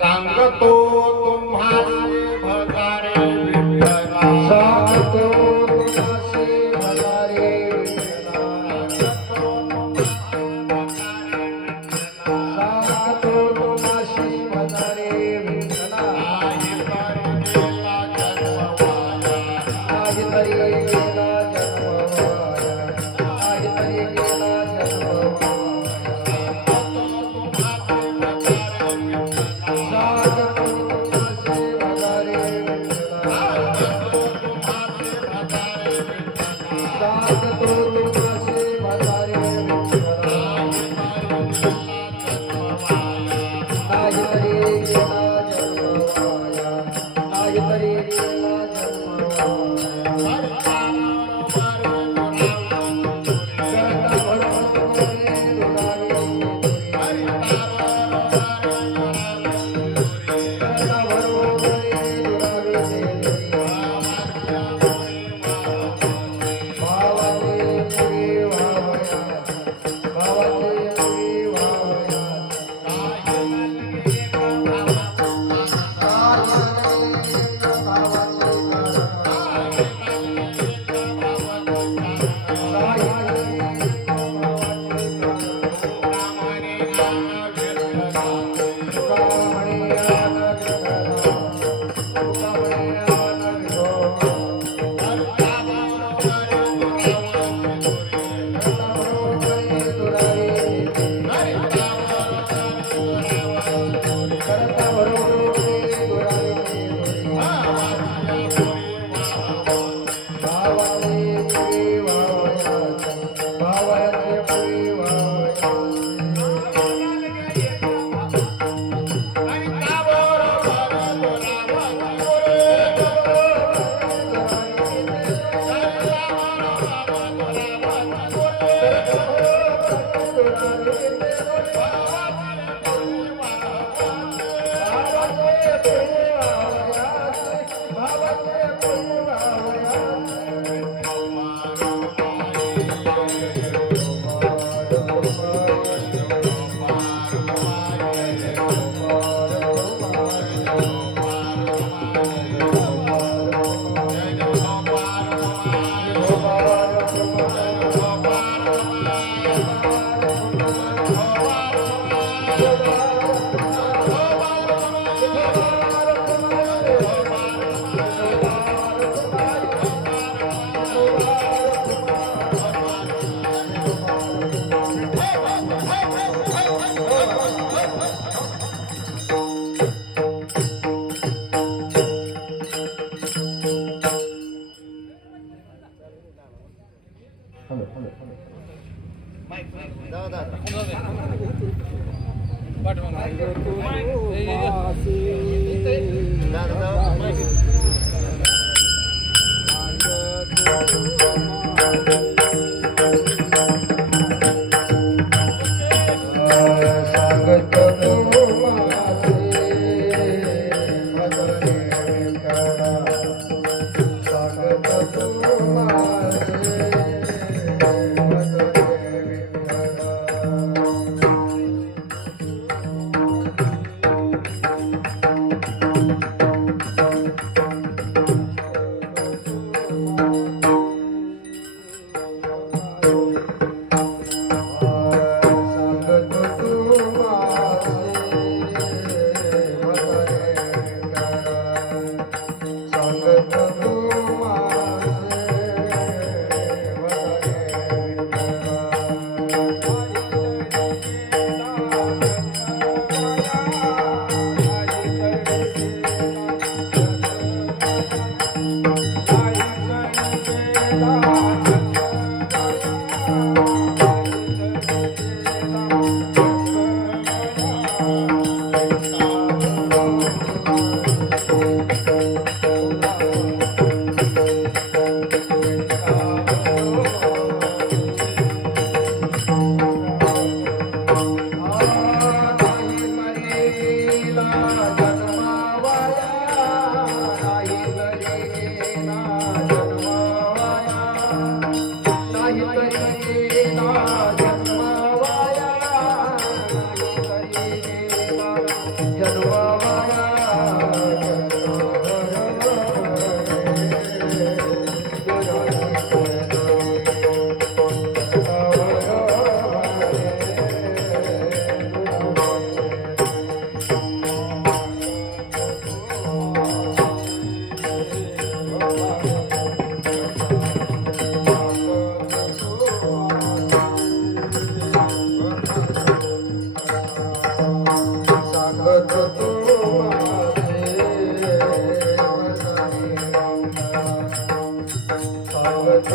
सांगतो तुम्हासी भजारे विठ्ठला, सांगतो तुम्हासी भजारे विठ्ठला, सांगतो तुम्हासी भजारे विठ्ठला, नाही तरी गेला जन्मवाया, नाही तरी गेला जन्मवाया. Hare सांगत तुम्हासे भजने विठ्ठला, सांगत तुम्हासे भजने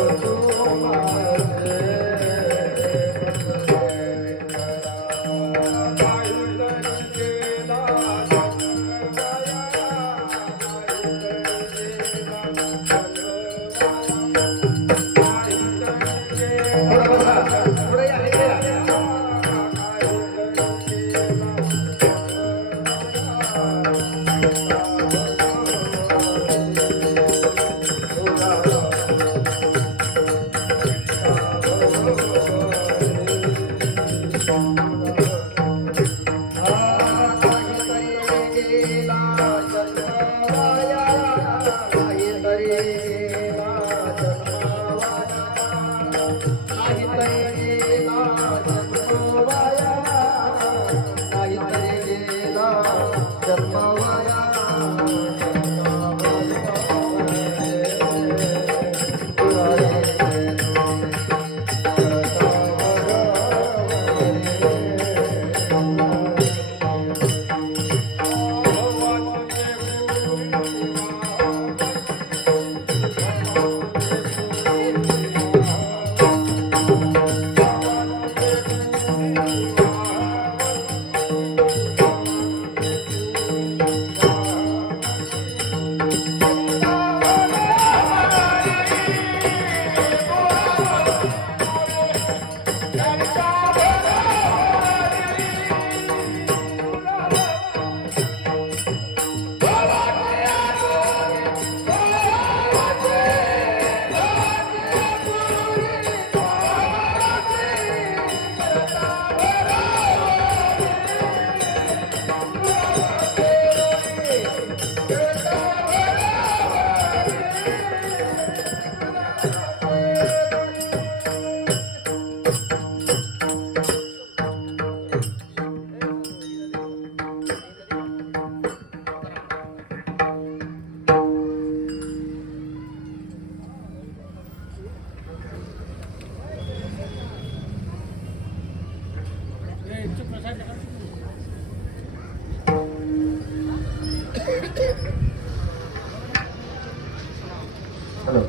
हॅलो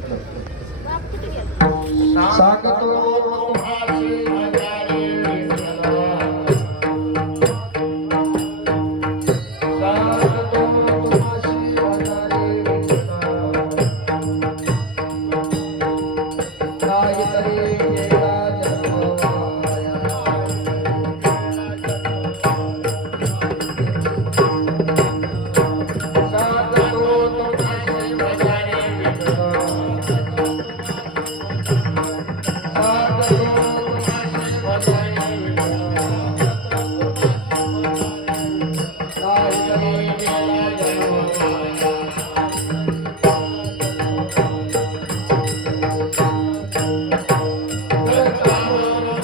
सांगतो तुम्हासी भजारे विठ्ठला सांगतो तुम्हासी भजारे विठ्ठला काहीतरी केला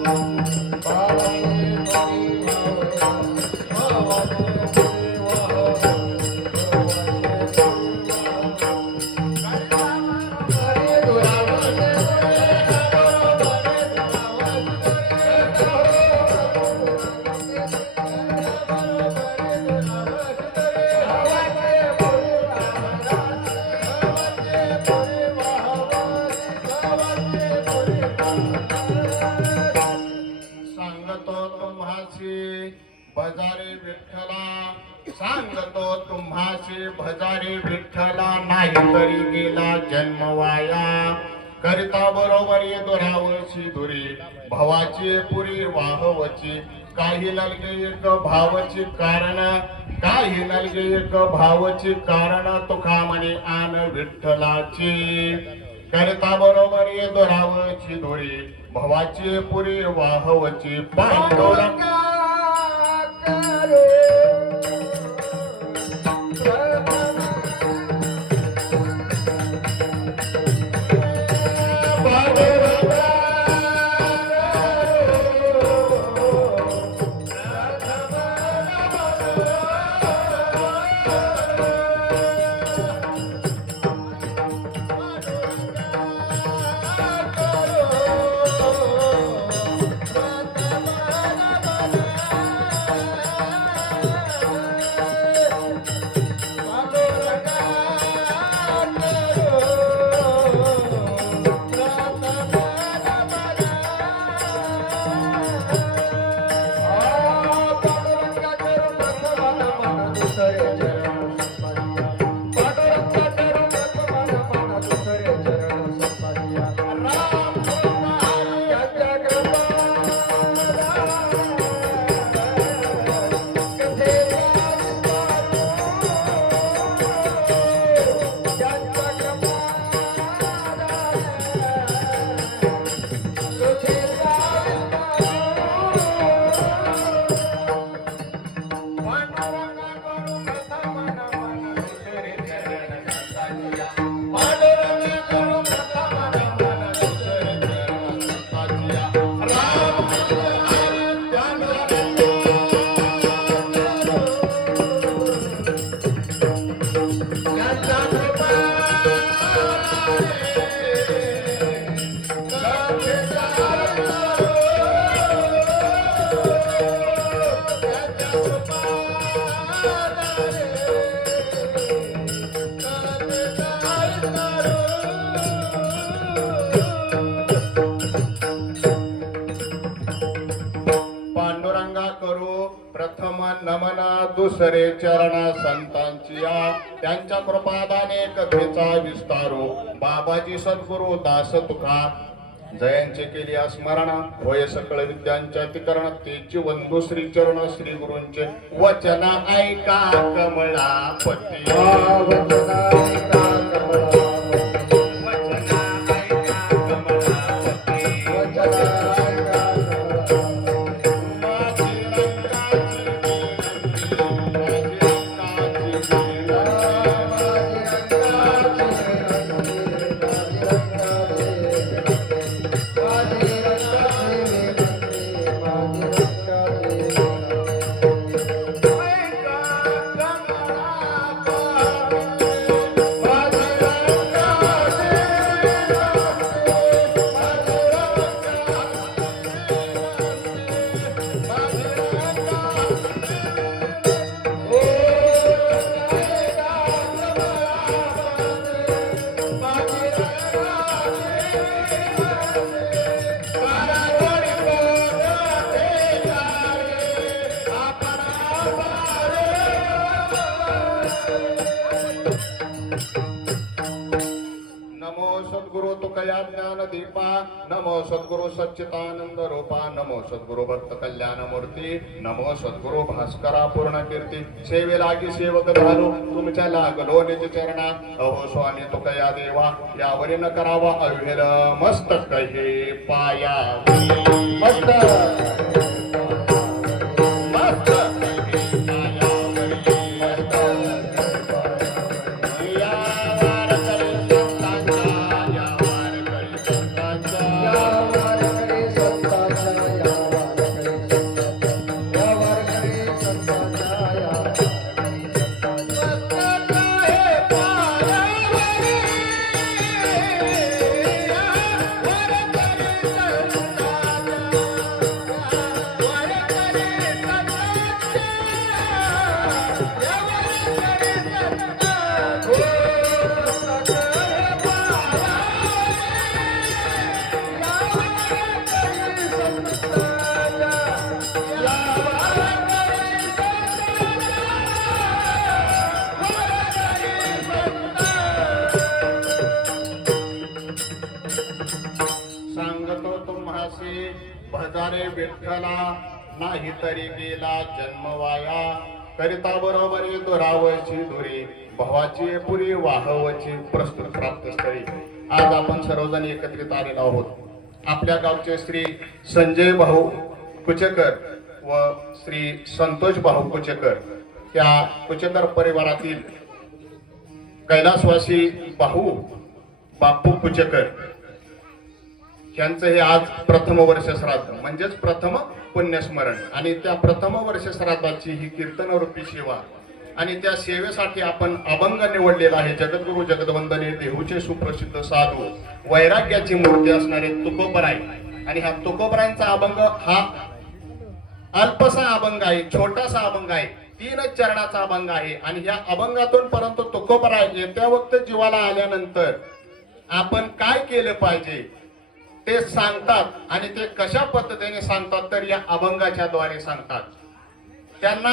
जन्मवाया सांगतो तुम्हासी भजारे विठ्ठला भजारे विठ्ठला सांगतो तुम्हासी भजारे विठ्ठला नाही तरी गेला जन्म वाया करिता बरोबर ये दुरावची दुरी भवाची पुरी वाहवची काही नलगे एक भावची कारण काही नलगे एक भावची कारण तुका म्हणे आन विठ्ठलाची करिता बरोबर ये दुरावची दुरी भवाची पुरी वाहवची पांडुरंग प्रथम नमन दुसरे चरण संतांची त्यांच्या कृपादाने कथेचा विस्तारो बाबाजी सद्गुरु दास तुका जयांचे केली स्मरण होय सकळ विद्यांच्या तिकरण तेची वंदू श्री चरण श्री गुरूंचे वचन ऐका कमळापती कृपा नमो सद्गुरु सच्चिदानंद रूपा नमो सद्गुरु भक्त कल्याण मूर्ती नमो सद्गुरु भास्करा पूर्ण कीर्ती सेवे लागी सेवक झालो तुमच्या लागलो निज चरणा अहो स्वामी तुकया देवा यावरी न करावा अविर मस्तक हे पाया मस्त सांगतो तुम्हासी भजारे विठ्ठला नाही तरी गेला जन्म वाया करिता बरोबरी दुरावची दुरी भावाची पुरी वाहवची प्रस्तुत प्राप्त स्थळी आज आपण सर्वजण एकत्रित आलेलो आहोत आपल्या गावचे श्री संजय भाऊ कुचेकर व श्री संतोष भाऊ कुचेकर त्या कुचेकर परिवारातील कैलासवासी भाऊ बापू कुचेकर यांचं हे आज प्रथम वर्ष श्राद्ध म्हणजेच प्रथम पुण्यस्मरण आणि त्या प्रथम वर्ष श्राद्धाची ही कीर्तनरूपी सेवा आणि त्या सेवेसाठी आपण अभंग निवडलेला आहे जगद्गुरु जगदवंदने देहूचे सुप्रसिद्ध साधू वैराग्याची मूर्ती असणारे तुकोबराय आणि ह्या तुकोबरायांचा अभंग हा अल्पसा अभंग आहे छोटासा अभंग आहे 3 चरणाचा अभंग आहे आणि या अभंगातून परंतु तुकोबराय येत्या वक्त जीवाला आल्यानंतर आपण काय केलं पाहिजे ते सांगतात आणि ते कशा पद्धतीने सांगतात तर या अभंगाच्या द्वारे सांगतात त्यांना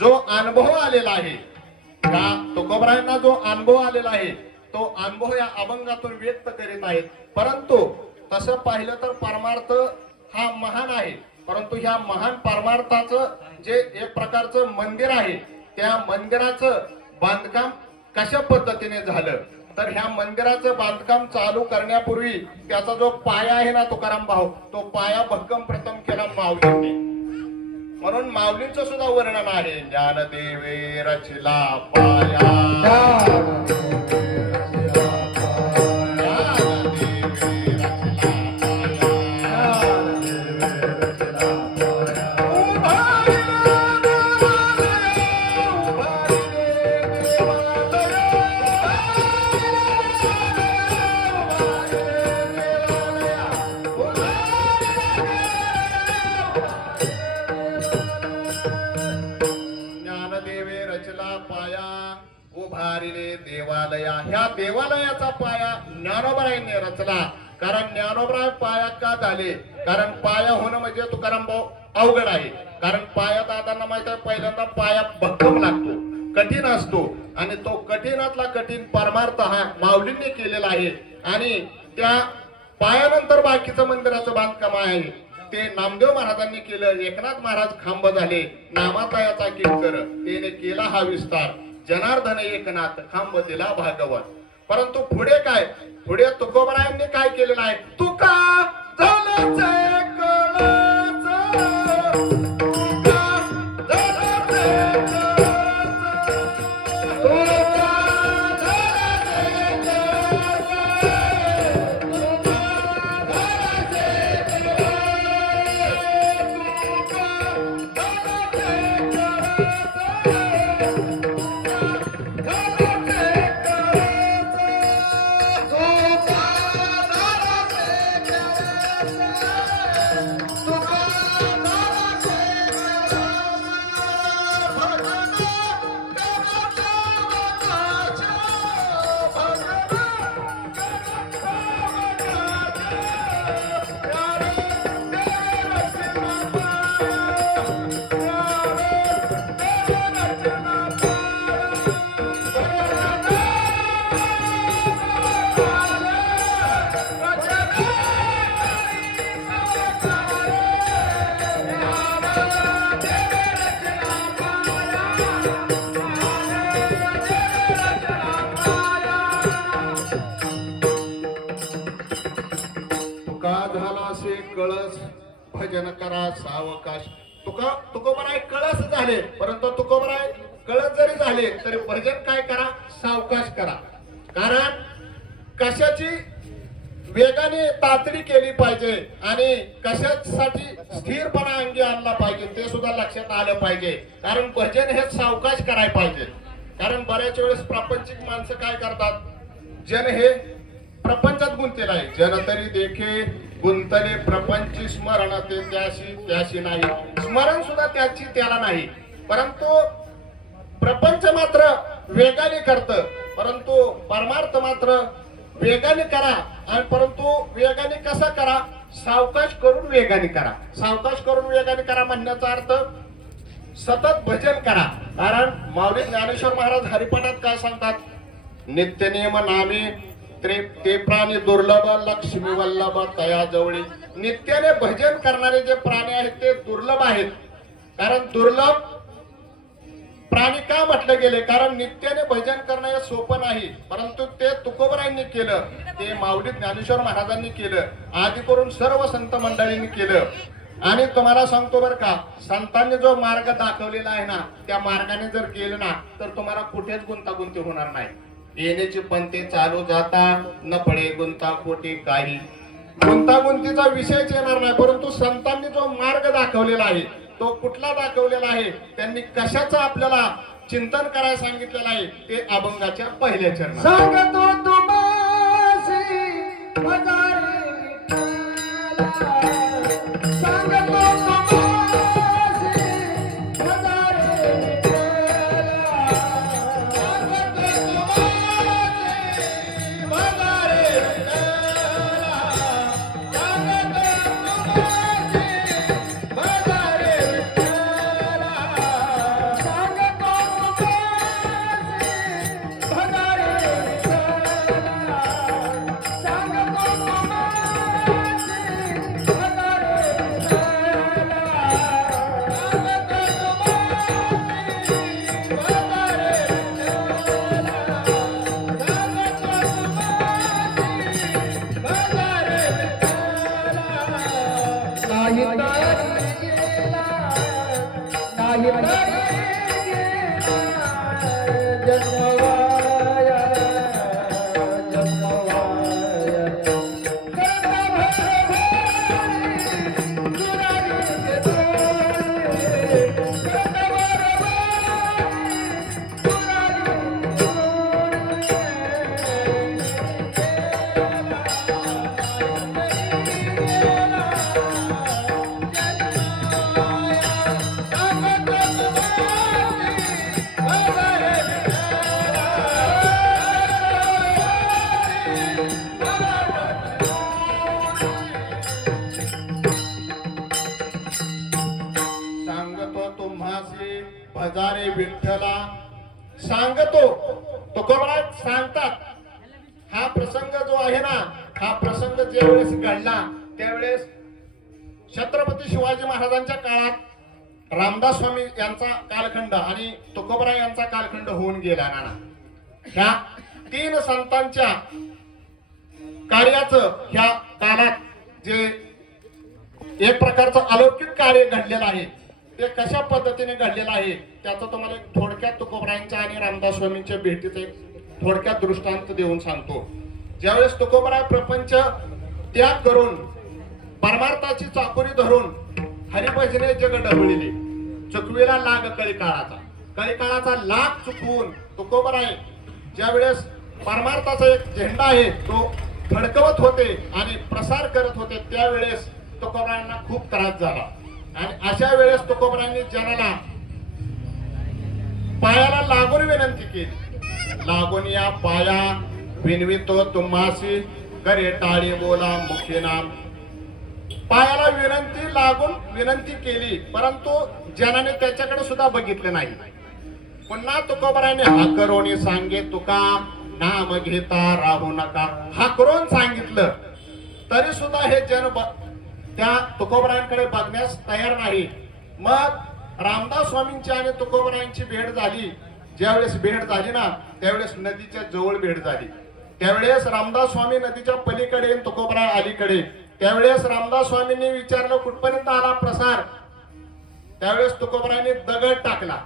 जो अनुभव आलेला आहे का तुकोबरायांना जो अनुभव आलेला आहे तो अनुभव या अभंगातून व्यक्त करीत आहेत परंतु तसं पाहिलं तर परमार्थ हा महान आहे परंतु ह्या महान परमार्थाचं जे एक प्रकारचं मंदिर आहे त्या मंदिराचं बांधकाम कशा पद्धतीने झालं तर ह्या मंदिराचं बांधकाम चालू करण्यापूर्वी त्याचा जो पाया आहे ना तुकाराम भाऊ तो पाया भक्कम प्रथम केला माऊलींनी म्हणून माऊलींचं सुद्धा वर्णन आहे ज्ञानदेवे रचला पाया देवालया ह्या देवालयाचा पाया ज्ञानोबरायांनी रचला कारण ज्ञानोबराय पाया का झाले कारण पाया होणं म्हणजे तुकाराम भाऊ अवघड आहे कारण पाया दादांना माहित आहे पहिल्यांदा पाया भक्कम लागतो कठीण असतो आणि तो कठीणातला कठीण परमार्थ हा माऊलींनी केलेला आहे आणि त्या पायानंतर बाकीचं मंदिराचं बांधकाम आहे ते नामदेव महाराजांनी केलं एकनाथ महाराज खांब झाले नामाचा याचा किंकर त्याने केला हा विस्तार जनार्दन एकनाथ खांब दिला भागवत परंतु पुढे काय पुढे तुकोबरायांनी काय केलेलं आहे तुका कळस भजन करा सावकाश. तुकोबराय कळस झाले, परंतु तुकोबराय कळस जरी झाले तरी भजन काय करा, सावकाश करा. कारण कशाची वेगाने तातडी केली पाहिजे आणि कशासाठी स्थिरपणा अंगी आणला पाहिजे ते सुद्धा लक्षात आलं पाहिजे. कारण भजन हे सावकाश करायला पाहिजे. कारण बऱ्याच वेळेस प्रापंचिक माणसं काय करतात, जन हे प्रपंचात गुंतलेलं आहे. जन तरी देखे गुंतले प्रपंच स्मरण ते त्याशी नाही. स्मरण सुद्धा त्याची त्याला नाही. परंतु प्रपंच मात्र वेगाने करत, परंतु परमार्थ मात्र वेगाने करा. आणि परंतु वेगाने कसा करा, सावकाश करून वेगाने करा. सावकाश करून वेगाने करा म्हणण्याचा अर्थ सतत भजन करा. कारण माऊली ज्ञानेश्वर महाराज हरिपाठात काय सांगतात, नित्य नियम नामे ते प्राणी दुर्लभ लक्ष्मी वल्लभ तया जवळी. नित्याने भजन करणारे जे प्राणी आहेत ते दुर्लभ आहेत. कारण दुर्लभ प्राणी का म्हटलं गेले, कारण नित्याने भजन करणं हे सोपं नाही. परंतु ते तुकोबरायांनी केलं, ते माऊली ज्ञानेश्वर महाराजांनी केलं, आदी करून सर्व संत मंडळींनी केलं. आणि तुम्हाला सांगतो बरं का, संतांनी जो मार्ग दाखवलेला आहे ना, त्या मार्गाने जर गेलं ना तर तुम्हाला कुठेच गुंतागुंती होणार नाही. येण्याची पंथे चालू जाता न पडे गुंता कोटी काही. गुंतागुंतीचा विषयच येणार नाही. परंतु संतांनी जो मार्ग दाखवलेला आहे तो कुठला दाखवलेला आहे, त्यांनी कशाचं आपल्याला चिंतन करायला सांगितलेलं आहे ते अभंगाच्या पहिल्या चरणात सांगतो तुम्हासी भजारे विठ्ठला. सांगतो तुम्हासी भजारे विठ्ठला. सांगतो तुम्हासी भजारे विठ्ठला. सांगतो तुम्हासी भजारे विठ्ठला. सांगतो तुम्हासी भजारे भजारे विठ्ठला. सांगतो तुकोबराय सांगतात. हा प्रसंग जो आहे ना, हा प्रसंग ज्यावेळेस घडला त्यावेळेस छत्रपती शिवाजी महाराजांच्या काळात रामदास स्वामी यांचा कालखंड आणि तुकोबराय यांचा कालखंड होऊन गेला नाना. ह्या तीन संतांच्या कार्याचं ह्या काळात जे एक प्रकारचं अलौकिक कार्य घडलेलं आहे ते कशा पद्धतीने घडलेलं आहे त्याचं तुम्हाला एक थोडक्यात तुकोबरायांच्या आणि रामदास स्वामींच्या भेटीचे थोडक्यात दृष्टांत देऊन सांगतो. ज्यावेळेस तुकोबराय प्रपंच त्याग करून परमार्थाची चाकोरी धरून हरिभजने जग ढवळिले. चुकवेला लाग कळीकाळाचा लाग चुकवून तुकोबराय ज्यावेळेस परमार्थाचा एक झेंडा आहे तो फडकवत होते आणि प्रसार करत होते त्यावेळेस तुकोबरायांना खूप त्रास झाला. आणि अशा वेळेस तुकोबरायांनी जनाला पायाला लागून विनंती केली. लागून या पाया विनवितो तुम्हासी करे टाळी बोला मुखी नाम. पायाला लागून विनंती केली परंतु जनाने त्याच्याकडे सुद्धा बघितले नाही. पुन्हा तुकोबरायाने हाकरोनी सांगे तुका नाम घेता राहू नका. हाकरून सांगितलं तरी सुद्धा हे जन त्या तुकोबरायांकडे बघण्यास तयार नाही. मग रामदास स्वामींची आणि तुकोबरायांची भेट झाली. ज्यावेळेस भेट झाली ना त्यावेळेस नदीच्या जवळ भेट झाली. त्यावेळेस रामदास स्वामी नदीच्या पलीकडे तुकोबराय अलीकडे त्यावेळेस रामदास स्वामींनी विचारलं कुठपर्यंत आला प्रसार. त्यावेळेस तुकोबरायांनी दगड टाकला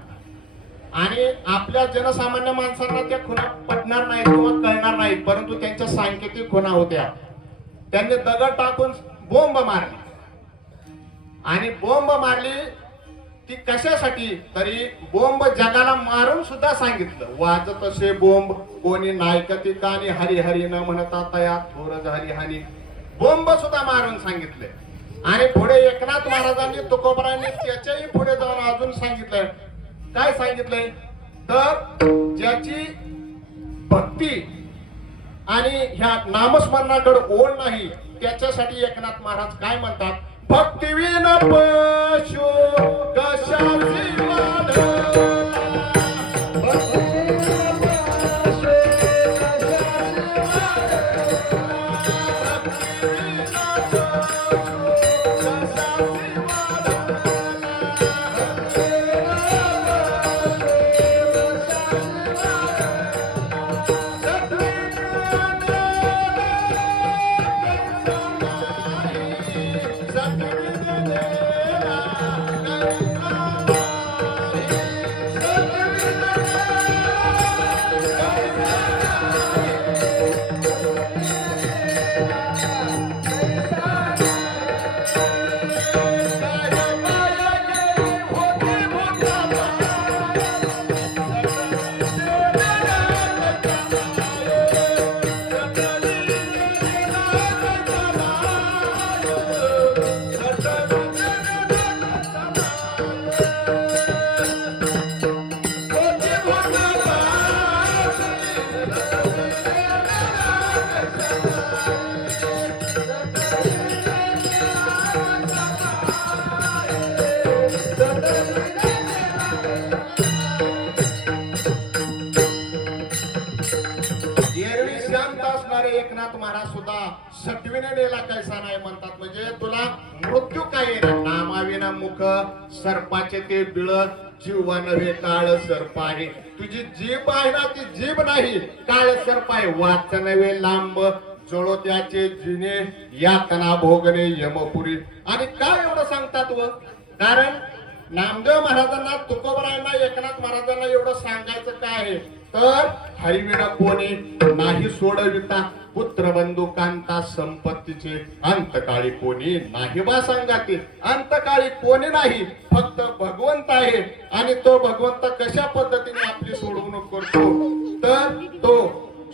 आणि आपल्या जनसामान्य माणसांना त्या खुणा पटणार नाहीत किंवा कळणार नाहीत, परंतु त्यांच्या सांकेतिक खुणा होत्या. त्यांनी दगड टाकून बोंब मारली आणि बोंब मारली ती कशासाठी, तरी बोंब जगाला मारून सुद्धा सांगितलं, वाजत असे बोंब कोणी नायकती कानी हरी हरी न म्हणता तया थोर झाली हानी. बोंब सुद्धा मारून सांगितले. आणि पुढे एकनाथ महाराजांनी तुकोबरायांनी त्याच्याही पुढे जाऊन अजून सांगितलंय. काय सांगितलंय तर ज्याची भक्ती आणि ह्या नामस्मरणाकडे ओढ नाही त्याच्यासाठी एकनाथ महाराज काय म्हणतात, भक्तिविन पशु कशाची वाढला. एरवी शांत असणारे एकनाथ महाराज सुद्धा सटविने नेला कैसा नाही म्हणतात. म्हणजे तुला मृत्यू काय येणार, नामाविना मुख सर्पाचे ते बिळ जीवा नव्हे काळ सर्प आहे. तुझी जीभ आहे ना ती जीभ नाही काळ सर्प आहे. वाच नव्हे लांब जळो त्याचे जिने यातना भोगणे यमपुरी. आणि काय एवढं सांगतात व कारण नामदेव महाराजांना तुकोबरायांना एकनाथ महाराजांना एवढं सांगायचं काय आहे तर हरिविना कोणी नाही सोडविता पुत्र बंधू कांता संपत्तीचे अंतकाळी कोणी नाही बा संगातील. अंतकाळी कोणी नाही फक्त भगवंत आहे. आणि तो भगवंत कशा पद्धतीने आपली सोडवणूक करतो तर तो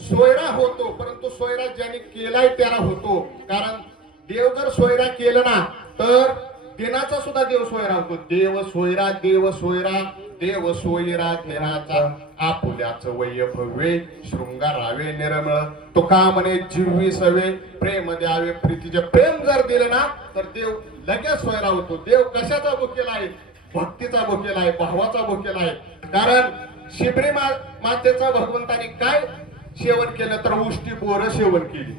सोयरा होतो, परंतु सोयरा ज्याने केलाय त्याला होतो. कारण देव जर सोयरा केलं ना तर दिनाचा सुद्धा देव सोयरा होतो. देव सोयरा देव सोयरा देव सोयरा देनाचा आपुल्याच वैभवे शृंगारावे निरमळ. तुका म्हणे जिव्वी सवे प्रेम द्यावे प्रीतीचे. प्रेम जर दिलं ना तर देव लगेच सोयरा होतो. देव कशाचा भुकेला आहे, भक्तीचा भुकेला आहे, भावाचा भुकेला आहे. कारण शिबरी मातेचा भगवंताने काय सेवन केलं तर उष्टी बोर सेवन केली.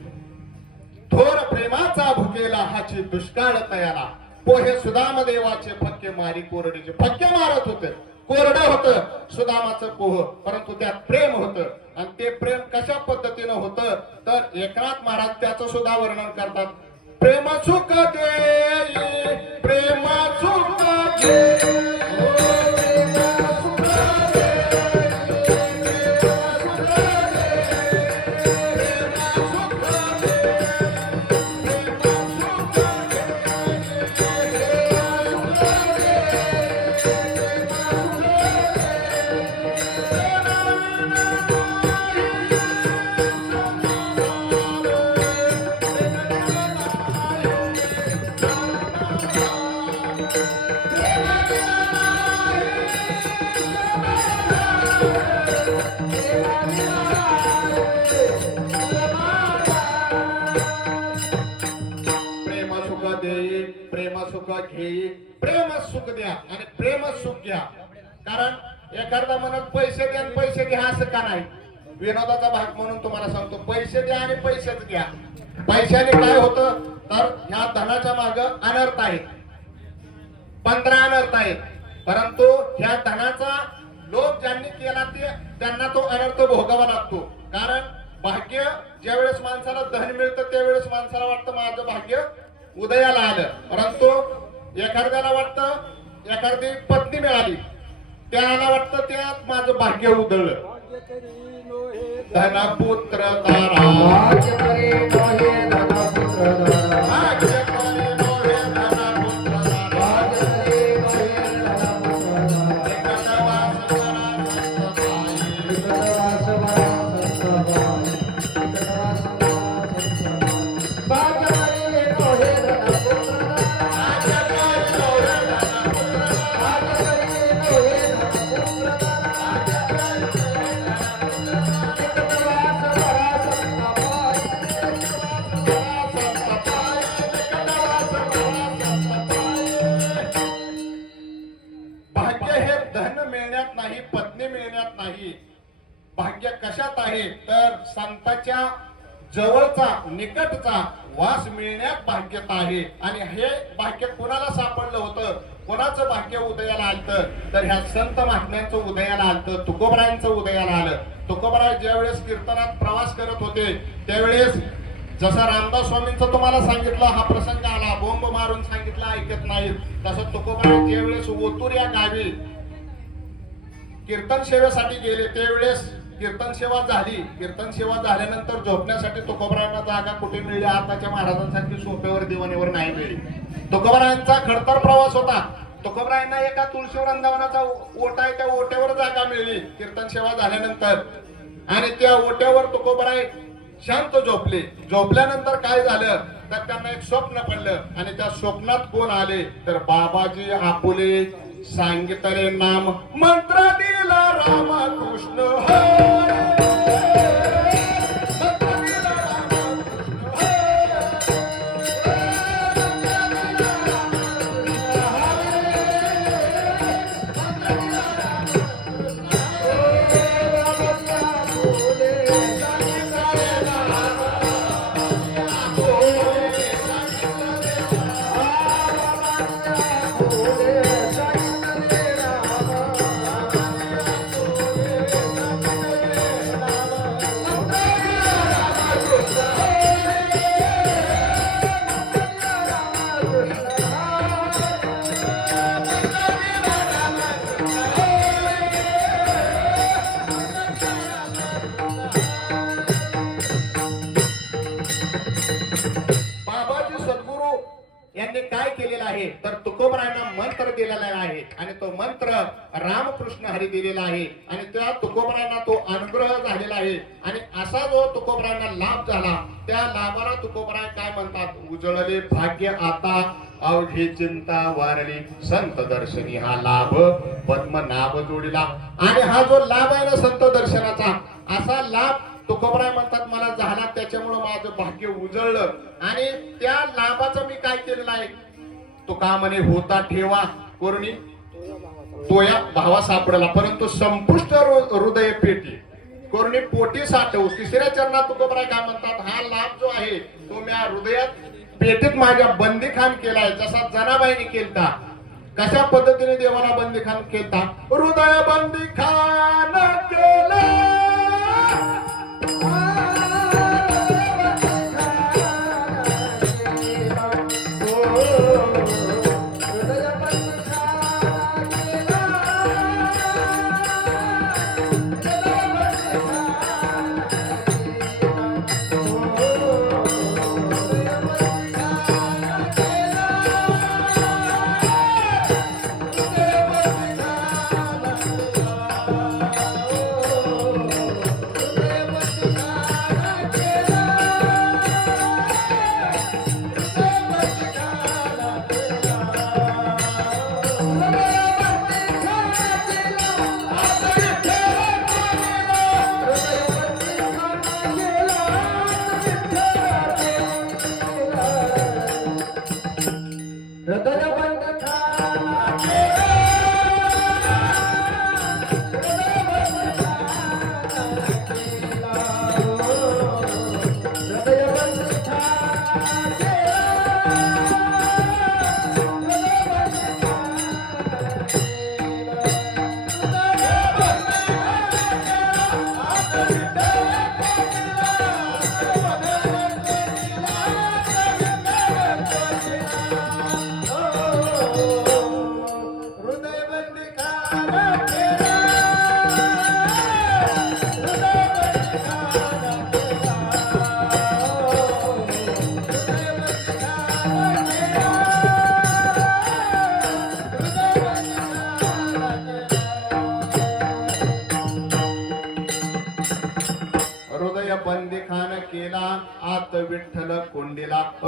थोर प्रेमाचा भुकेला हाची दुष्काळ तयाला. पोहे सुदाम देवाचे फक्के मारी कोरडीचे. फक्के मारत होते, कोरडं होतं सुदामाचं पोह, परंतु त्यात प्रेम होतं. आणि ते प्रेम कशा पद्धतीनं होतं तर एकनाथ महाराज त्याचं सुद्धा वर्णन करतात. प्रेम सुख देई प्रेम सुख देई घेई. प्रेम सुख द्या आणि प्रेम सुख घ्या. कारण एखादा म्हणत पैसे द्या आणि पैसे घ्या असं का नाही. विनोदाचा भाग म्हणून तुम्हाला सांगतो, पैसे द्या आणि पैसेच घ्या. पैशाने काय होतं तर ह्या धनाच्या माग अनर्थ आहेत, 15 अनर्थ आहेत. परंतु ह्या धनाचा लोभ ज्यांनी केला त्यांना तो अनर्थ भोगावा लागतो. कारण भाग्य ज्यावेळेस माणसाला धन मिळतं त्यावेळेस माणसाला वाटतं माझं भाग्य उदयाला आलं. परंतु एखाद्याला वाटतं एखादी पत्नी मिळाली, त्याला वाटतं त्यात माझं भाग्य उधळलं. धनपुत्र तारा भाग्य करे नोहे धनपुत्र दारा. भाग्य करे नोहे धनपुत्र तारा. भाग्य करे नोहे धनपुत्र दारा. एकटवास करा संतताई. विकटवास वरा संतबाई. विकटवास वरा संतबाई. भाग्य करे नोहे धनपुत्र दारा. भाग्य करे नोहे धनपुत्र तारा. भाग्य करे नोहे धनपुत्र दारा. विकटवास वरा संतबाई. भाग्य हे धन मिळण्यात नाही, पत्नी मिळण्यात नाही. भाग्य कशात आहे तर संतांच्या जवळचा निकटचा वास मिळण्यात भाग्यता आहे. आणि हे भाग्य कोणाला सापडलं होतं, कोणाचं भाग्य उदयाला आलतं तर ह्या संत महात्म्यांचं उदयाला आलतं, तुकोबरायांचं उदयाला आलं. तुकोबराय ज्यावेळेस कीर्तनात प्रवास करत होते त्यावेळेस जसा रामदास स्वामींचा तुम्हाला सांगितलं हा प्रसंग आला, बोंब मारून सांगितलं ऐकत नाहीत, तसं तुकोबराय ज्यावेळेस ओतूर या गावी कीर्तन सेवेसाठी गेले त्यावेळेस कीर्तन सेवा झाली. कीर्तन सेवा झाल्यानंतर झोपण्यासाठी तुकोबरायांना जागा कुठे मिळली, आताच्या महाराजांसारखी सोप्यावर दिवाणीवर नाही मिळली. तुकोबरायांचा खडतर प्रवास होता. तुकोबरायांना एका तुळशी वृंदावनाचा ओटा आहे, त्या ओट्यावर जागा मिळली कीर्तन सेवा झाल्यानंतर. आणि त्या ओट्यावर तुकोबराय शांत झोपले. झोपल्यानंतर काय झालं तर त्यांना एक स्वप्न पडलं आणि त्या स्वप्नात कोण आले तर बाबाजी आपुले सांगितले नाम मंत्र दिला रामकृष्ण हरी. मंत्र दिला रामकृष्ण बाबाजी सद्गुरू यांनी काय केलेलं आहे तर तुकोबरायांना मंत्र दिलेला आहे आणि तो मंत्र रामकृष्ण हरी दिलेला आहे. आणि त्या तुकोबरायांना तो अनुग्रह झालेला आहे. आणि असा जो तुकोबरायांना लाभ झाला त्या लाभाला तुकोबराय काय म्हणतात, उजळले भाग्य आता अवघी चिंता वारली संत दर्शनी हा लाभ पद्मनाभ जोडीला. आणि हा जो लाभ आहे ना संत दर्शनाचा, असा लाभ तुकोबराय म्हणतात मला झाला, त्याच्यामुळं माझं भाग्य उजळलं. आणि त्या लाभाचं मी काय केलेलं आहे, तुका म्हणे होता ठेवा कोरणी तोया भावा सापडला, परंतु संपुष्ट हृदय पेटी कोरणी पोटी साठव. तिसऱ्या चरणात तुकोबराय काय म्हणतात, हा लाभ जो आहे तो मी हृदयात पेटीत माझ्या बंदीखान केलाय. जसा जनाबाईने केलता, कशा पद्धतीने देवाला बंदीखान केलता, हृदय बंदीखान केलं.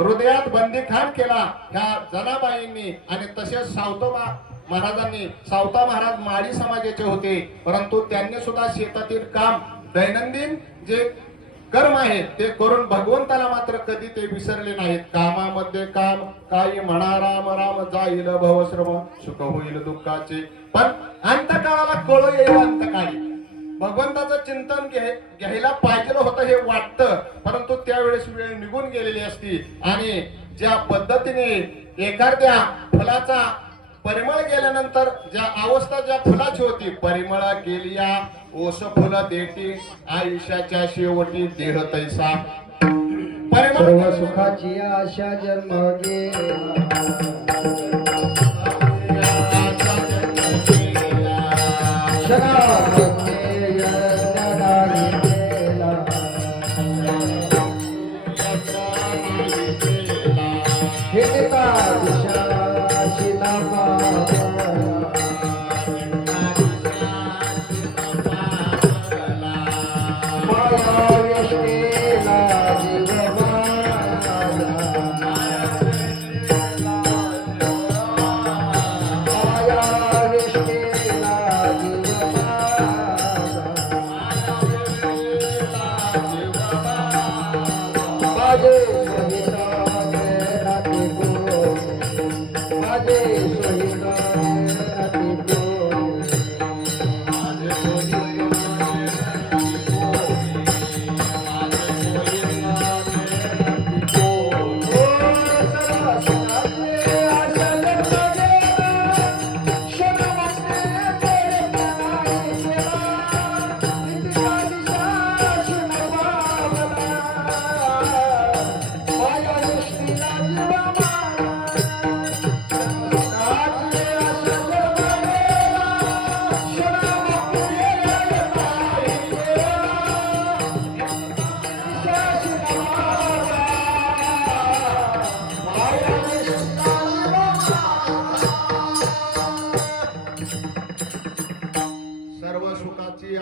हृदयात बंदीखान केला ह्या जनाबाईंनी. आणि तसेच सावतो महाराजांनी, सावता महाराज माळी समाजाचे होते, परंतु त्यांनी सुद्धा शेतातील काम दैनंदिन जे कर्म आहे ते करून भगवंताला मात्र कधी ते विसरले नाहीत. कामामध्ये काम, काही म्हणा राम राम, जाईल भवश्रम, सुख होईल दुःखाचे. पण अंतकाळाला कळू येईल, अंतकाळी भगवंताचं चिंतन घ्यायला पाहिजे होतं हे वाटतं, परंतु त्यावेळेस वेळ निघून गेलेली असती. आणि ज्या पद्धतीने एखाद्या फुलाचा परिमळ गेल्यानंतर ज्या अवस्था ज्या फुलाची होती, परिमळ गेलिया ओस फुल देती, आयुष्याच्या शेवटी देह तैसा. परिमळ सर्व सुखाची आशा जन्म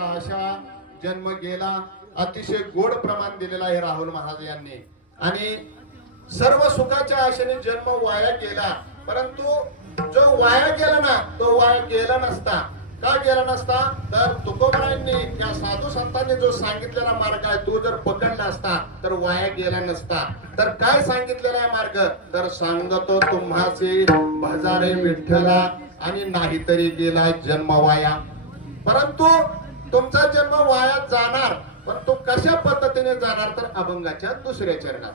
आशा जन्म गेला. अतिशय गोड प्रमाण दिलेला आहे राहुल महाराज यांनी. आणि सर्व सुखाच्या आशेने जन्म वाया गेला, परंतु जो वाया गेला ना तो वाया गेला नसता. का गेला नसता? तर तुकोबरायांनी त्या साधू संतांनी जो सांगितलेला मार्ग आहे तो जर पकडला असता तर वाया गेला नसता. तर काय सांगितलेला आहे मार्ग? तर सांगतो तुम्हाचे भजारे विठ्ठला, आणि नाहीतरी गेला जन्म वाया. परंतु तुमचा जन्म वाया जाणार, पण तो कशा पद्धतीने जाणार? तर अभंगाच्या दुसऱ्या चरणात.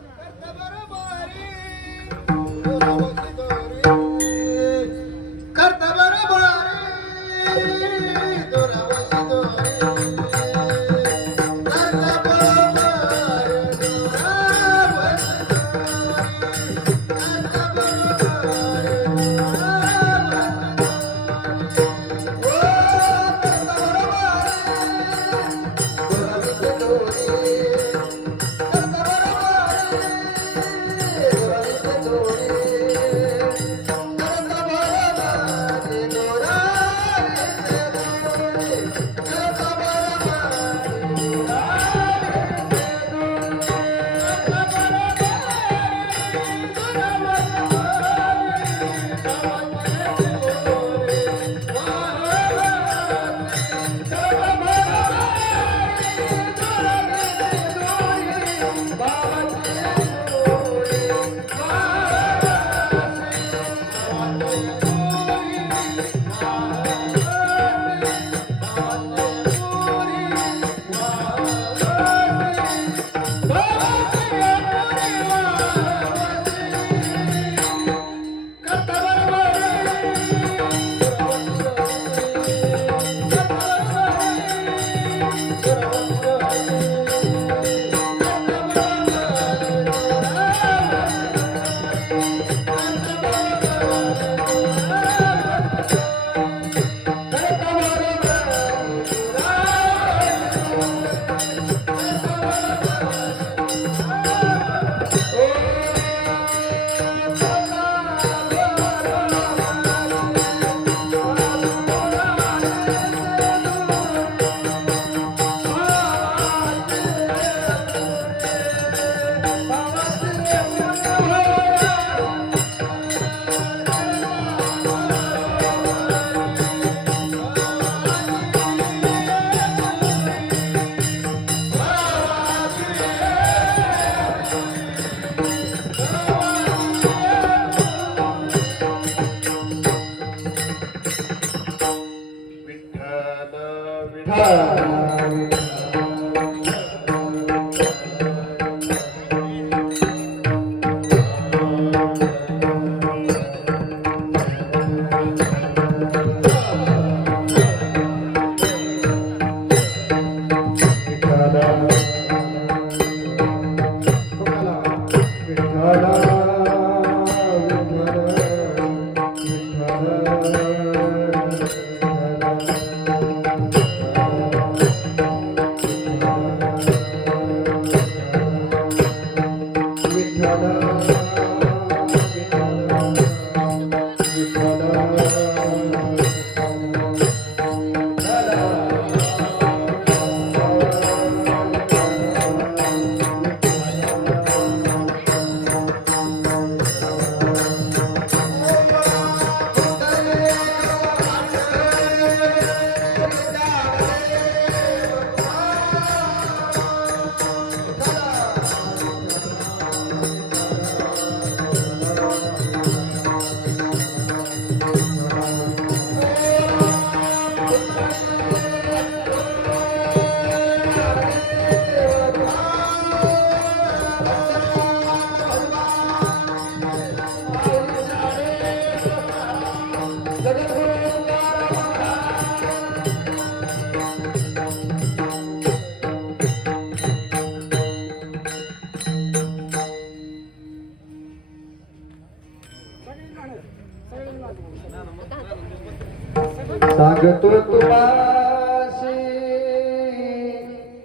सांगतो तुम्हासी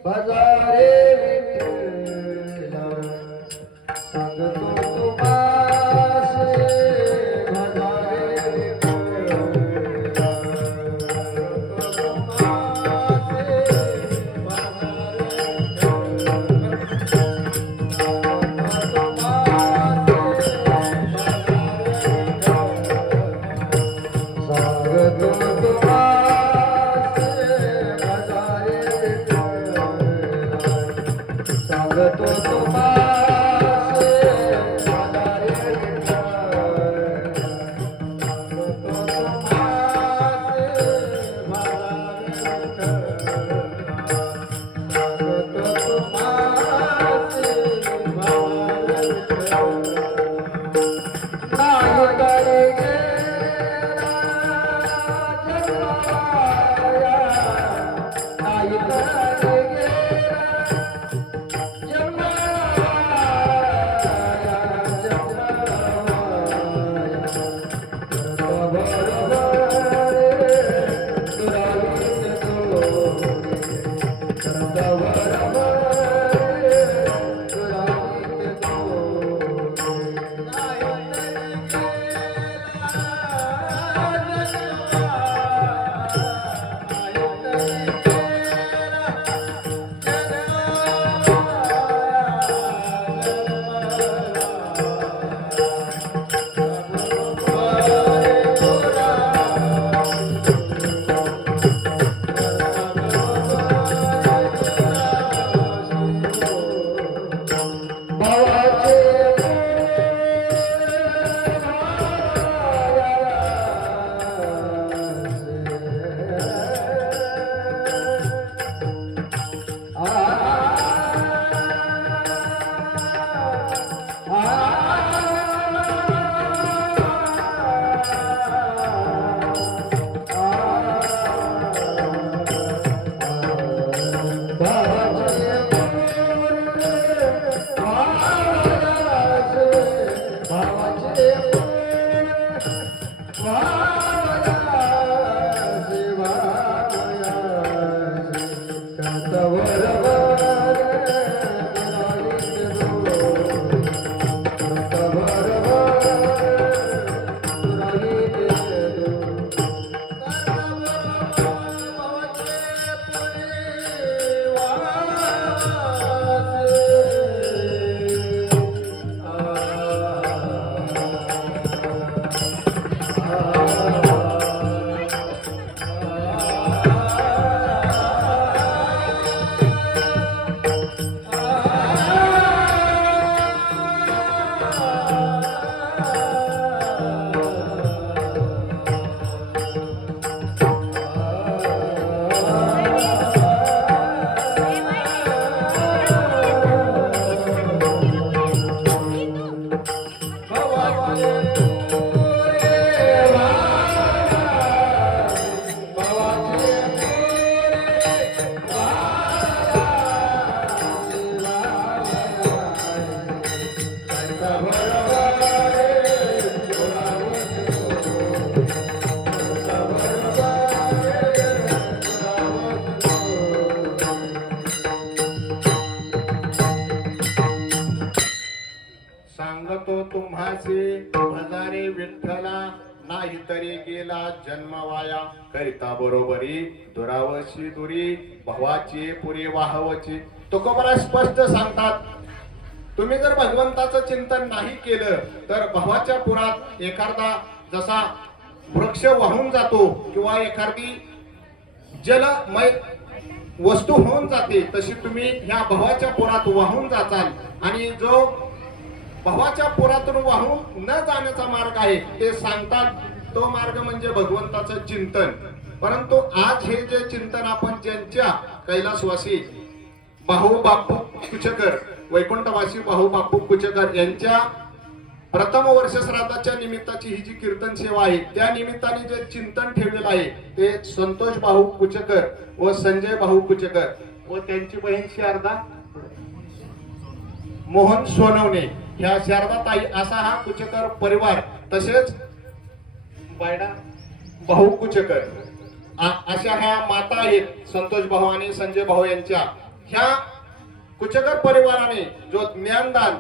भजारे विठ्ठला सांगतो तुम्हासी भजारे असे हजारे विठ्ठला, नाही तरी गेला जन्म वाया, करिता बरोबरी दुरावशी दुरी, भावाची पुरी वाहवची. तुकोबरा स्पष्ट सांगतात, तुम्ही जर भगवंताचं चिंतन नाही केलं तर भावाच्या पुरात एखादा जसा वृक्ष वाहून जातो किंवा एखादी जलमय वस्तू होऊन जाते, तशी तुम्ही ह्या भावाच्या पुरात वाहून जाचाल. आणि जो भावाच्या पुरातून वाहून न जाण्याचा मार्ग आहे ते सांगतात, तो मार्ग म्हणजे भगवंताचं चिंतन. परंतु आज हे जे चिंतन आपण ज्यांच्या कैलासवासी भाऊ बापू कुचकर, वैकुंठवासी भाऊ बापू कुचकर यांच्या प्रथम वर्ष श्राद्धाच्या निमित्ताची ही जी कीर्तन सेवा आहे, त्या निमित्ताने जे चिंतन ठेवलेलं आहे ते संतोष भाऊ कुचकर व संजय भाऊ कुचकर व त्यांची बहीण शारदा मोहन सोनवणे, ह्या शारदा ताई असा हा कुचकर परिवार, तसेच बायडा भाऊ कुचकर अशा ह्या माता आहेत संतोष भाऊ आणि संजय भाऊ यांच्या. ह्या कुचकर परिवाराने जो ज्ञानदान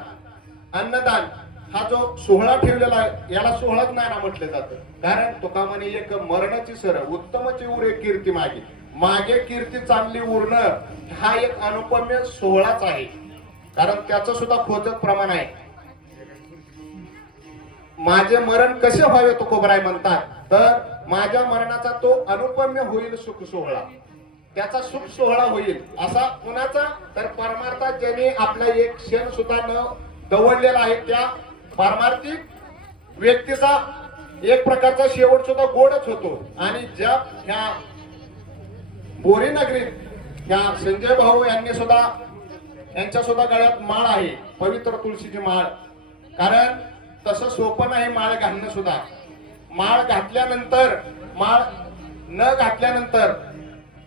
अन्नदान हा जो सोहळा ठेवलेला आहे, याला सोहळाच नाही ना म्हटलं जातं. कारण तुका म्हणे एक मरणाची सर उत्तमची उरे कीर्ती मागे, मागे कीर्ती चांगली उरणं हा एक अनुपम्य सोहळाच आहे. कारण त्याचं सुद्धा खोचक प्रमाण आहे. माझे मरण कसे व्हावे तुकोबराय म्हणतात, तर माझ्या मरणाचा तो अनुपम्य होईल सुख सोहळा, त्याचा सुख सोहळा होईल. असा कुणाचा, तर परमार्थात ज्याने आपला एक क्षण सुद्धा न दवडलेला आहे त्या पारमार्थिक व्यक्तीचा एक प्रकारचा शेवट सुद्धा गोडच होतो. आणि ज्या ह्या बोरी नगरीत ह्या संजय भाऊ यांनी सुद्धा, यांच्या सुद्धा गळ्यात माळ आहे, पवित्र तुळशीची माळ. कारण तसं सोपं नाही माळ घालणं सुद्धा. माळ घातल्यानंतर माळ न घातल्यानंतर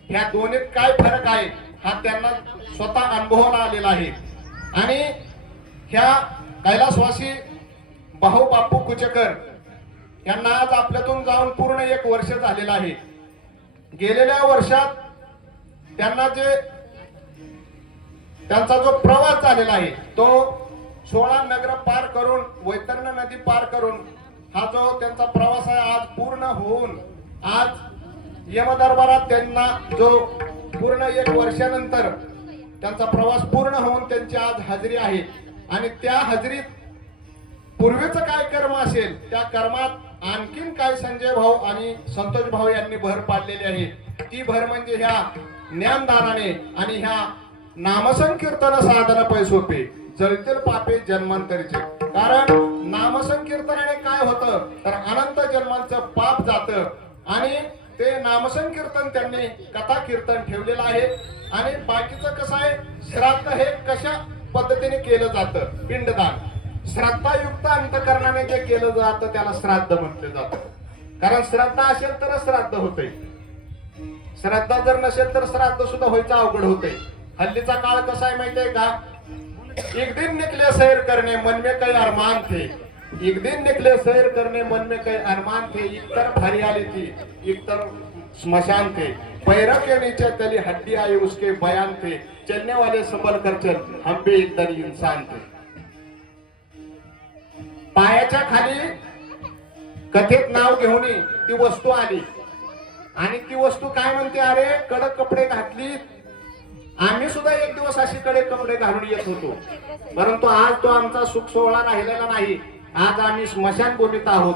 ह्या दोन्हीत काय फरक आहे हा त्यांना स्वतः अनुभवाला आलेला आहे. आणि ह्या कैलासवासी भाऊ बापू कुचकर यांना आज आपल्यातून जाऊन पूर्ण 1 वर्ष झालेलं आहे. गेलेल्या वर्षात त्यांना जे त्यांचा जो प्रवास झालेला आहे तो 16 नगर पार करून, वैतरणा नदी पार करून हा जो त्यांचा प्रवास आहे आज पूर्ण होऊन, आज यमदरबारात त्यांना जो पूर्ण 1 वर्षानंतर त्यांचा प्रवास पूर्ण होऊन त्यांची आज हजेरी आहे. आणि त्या हजेरीत पूर्वीचं काय कर्म असेल त्या कर्मात आणखीन काय संजय भाऊ आणि संतोष भाऊ यांनी भर पाडलेली आहे. ती भर म्हणजे ह्या ज्ञानदानाने आणि ह्या नामसंकीर्तन साधन पैसोपे जळतील पापे जन्मांतरीचे. कारण नामसंकीर्तनाने काय होतं, तर अनंत जन्मांचं पाप जातं. आणि ते नामसंकीर्तन त्यांनी कथा कीर्तन ठेवलेलं आहे. आणि बाकीचं कसं आहे, श्राद्ध हे कशा पद्धतीने केलं जातं, पिंडदान श्रद्धायुक्त अंतकरणाने जे केलं जातं त्याला श्राद्ध म्हटलं जातं. कारण श्रद्धा असेल तरच श्राद्ध होते, श्रद्धा जर नसेल तर श्राद्ध सुद्धा व्हायचं अवघड होते. हल्लीचा काळ कसा आहे माहितीये का, एक दिन निकले सैर करणे मन में कई अरमान थे, एक दिन निकले सैर करने मन में कई अरमान थे, एक तरफ हरियाली थी एक तरफ स्मशान थे, पैरों के नीचे तली हड्डी आई उसके बयान थे, चलने वाले संभल कर चल हम भी एक दरी इंसान थे. पायाच्या खाली कथेत नाव घेऊन ती वस्तू आली आणि ती वस्तू काय म्हणते, अरे कडक कपडे घातली, आम्ही सुद्धा एक दिवस अशी कडक कपडे घालून येत होतो, परंतु आज तो आमचा सुख सोहळा राहिलेला नाही. आज आम्ही स्मशानभूमीत आहोत.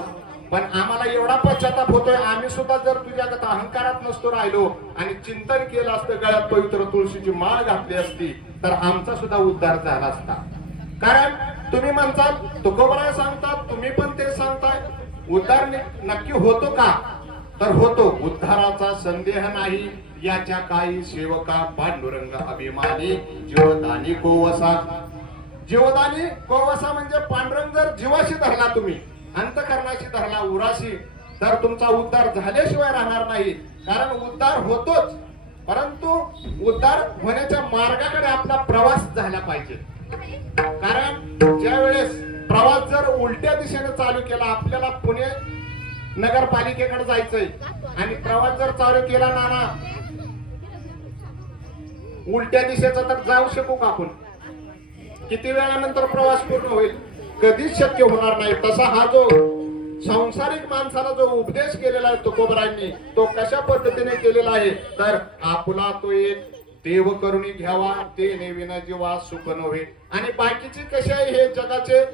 पण आम्हाला एवढा पश्चाताप होतोय, आम्ही सुद्धा जर तुझ्या अहंकारात नसतो राहिलो आणि चिंतन केलं असतं, गळ्यात पवित्र तुळशीची माळ घातली असती, तर आमचा सुद्धा उद्धार झाला असता. कारण तुम्ही म्हणताल, तुकोबराय सांगतात, तुम्ही पण ते सांगताय, उद्धार नक्की होतो का, तर होतो. उद्धाराचा संदेह नाही, याच्या काही सेवका पांडुरंग अभिमानी जीवदानी कोवसा. जीवदानी कोवसा म्हणजे पांडुरंग जर जीवाशी धरला, तुम्ही अंतकरणाशी धरला, उराशी, तर तुमचा उद्धार झाल्याशिवाय राहणार नाही. कारण उद्धार होतोच, परंतु उद्धार होण्याच्या मार्गाकडे आपला प्रवास झाला पाहिजे. कारण ज्या वेळेस प्रवास जर उलट्या दिशेने चालू केला, आपल्याला पुणे नगरपालिकेकडे जायचंय आणि प्रवास जर चालू केला नाना उलट्या दिशेचा, तर जाऊ शकू का आपण? किती वेळानंतर प्रवास पूर्ण होईल? कधीच शक्य होणार नाही. तसा हा जो सांसारिक माणसाला जो उपदेश केलेला आहे तुकोबरायांनी, तो कशा पद्धतीने केलेला आहे तर आपला तो एक देव करुणी घ्यावा, ते नेविना जीवा सुख नव्हे. आणि बाकीची कशी आहे हे जगाचे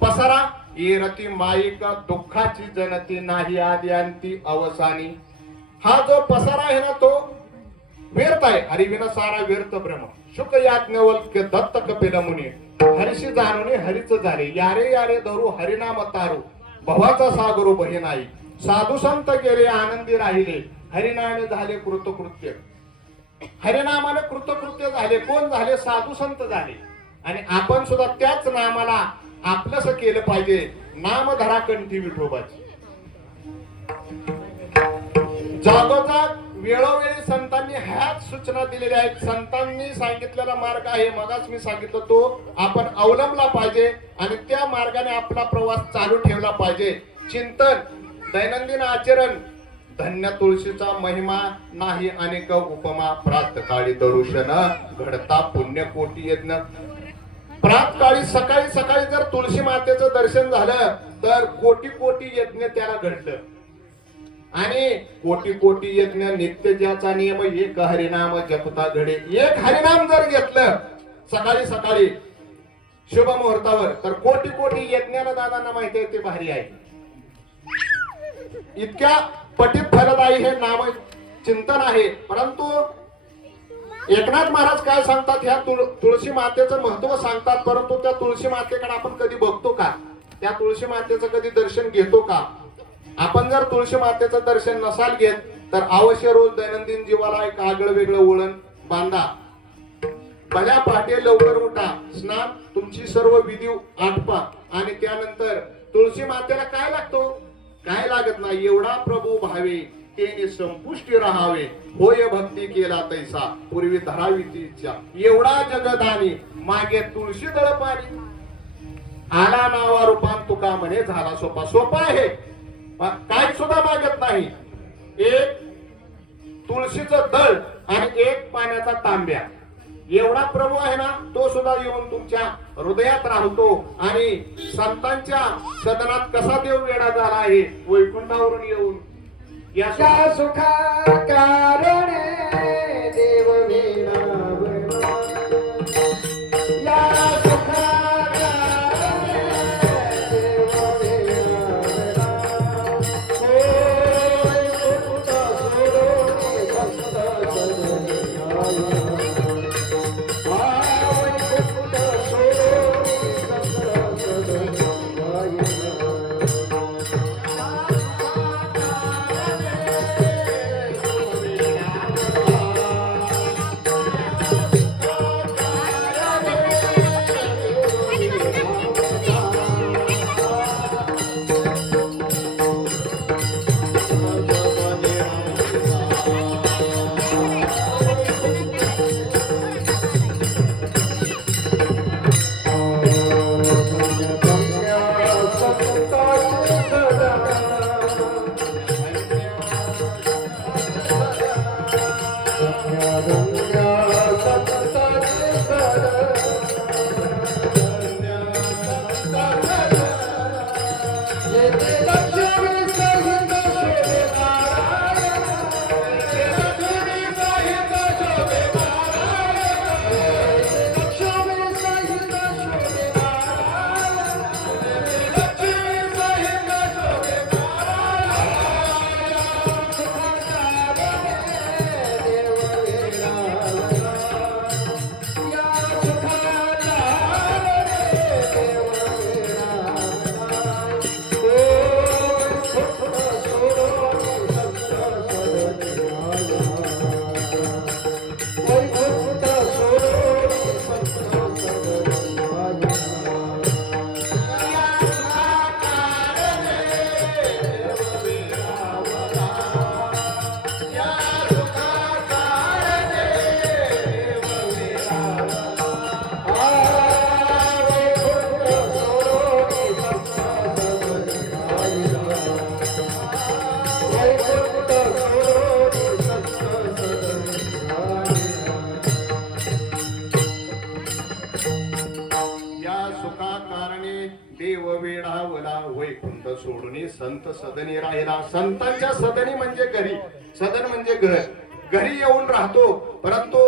पसारा, येरती माईक दुःखाची जनती नाही आदी अंती अवसानी. हा जो पसारा आहे ना तो व्यर्थ आहे. हरिविना सारा व्यर्थ ब्रह्म. शुक याज्ञवल के दत्त कपिल मुनी, हरिशी जाणून हरिच झाले. यारे यारे धरू हरिनाम तारू, भवाचा सागरू बहे नाही. साधू संत गेले आनंदी राहिले, हरिनामे झाले कृतकृत्य. हरिनामाने कृतकृत्य झाले. कोण झाले? साधू संत झाले. आणि आपण सुद्धा त्याच नामाला आपलंस केलं पाहिजे. नामधरा कंठी विठोबाची. जागोजाग वेळोवेळी संतांनी ह्याच सूचना दिलेल्या आहेत. संतांनी सांगितलेला मार्ग आहे, मगाच मी सांगितलं, तो आपण अवलंबला पाहिजे आणि त्या मार्गाने आपला प्रवास चालू ठेवला पाहिजे. चिंतन, दैनंदिन आचरण. धन्य तुळशीचा महिमा नाही अनेक उपमा, प्रातकाळी दरुशन घडता पुण्य कोटी यज्ञ. प्रातकाळी सकाळी सकाळी जर तुळशी मातेचं दर्शन झालं तर कोटी कोटी यज्ञ त्याला घडलं. आणि कोटी कोटी यज्ञ नित्य ज्याचा नियम एक हरिनाम जपता घडे. एक हरिनाम जर घेतलं सकाळी सकाळी शुभ मुहूर्तावर तर कोटी कोटी यज्ञाला दादांना माहिती आहे ते भारी आहे. इतक्या पटीत फलदायी हे नाम चिंतन आहे. परंतु एकनाथ महाराज काय सांगतात, ह्या तुळशी मातेचं महत्व सांगतात. परंतु त्या तुळशी मातेकडे आपण कधी बघतो का? त्या तुळशी मातेचं कधी दर्शन घेतो का? आपण जर तुळशी मातेचं दर्शन नसाल घेत तर अवश्य रोज दैनंदिन जीवाला एक आगळं वेगळं वळण बांधा. भल्या पहाटे लवकर उठा, स्नान तुमची सर्व विधी आटपा आणि त्यानंतर तुळशी मातेला काय लागतो? काय लागत नाही. एवढा प्रभू भावे तेने संपुष्टी राहावे, होय भक्ती केला तैसा पूर्वी धरावी ती इच्छा. एवढा जगदानी मागे तुळशी दळपारी, आला नावा रूपान तुका म्हणे झाला सोपा. सोपा आहे, काय सुद्धा मागत नाही. एक तुळशीचं दळ आणि एक पाण्याचा तांब्या, एवढा प्रभू आहे ना, तो सुद्धा येऊन तुमच्या हृदयात राहतो. आणि संतांच्या सदनात कसा देव वेडा झाला आहे वैकुंठावरून येऊन. या सुखा कारणे देव वेडावला, या सुखा कारणे देव वेडावला. होय कुठ सोडोनी संत सदनाला, होय कुठ सोडोनी संत सदनाला. सोडून संत सदनी राहिला. संतांच्या सदनी म्हणजे घरी, सदन म्हणजे घर. घरी येऊन राहतो, परंतु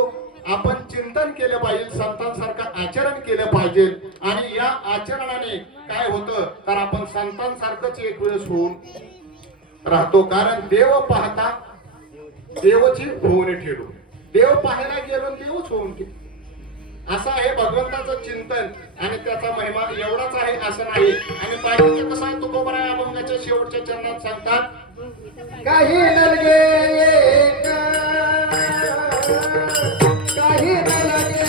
आपण चिंतन केलं पाहिजे, संतांसारखं आचरण केलं पाहिजे. आणि या आचरणाने काय होतं तर आपण संतांसारखंच एक वेळेस होऊन राहतो. कारण देव पाहता देवची होऊन ठेवू, देव पाहायला गेलो देवच होऊन ठेवू. असं आहे भगवंताचं चिंतन आणि त्याचा महिमा एवढाच आहे असं नाही. आणि बाकीचं कसं आहे तुकोबराय अभंगाच्या शेवटच्या चरणात सांगतात, काही नलगे काही नलगे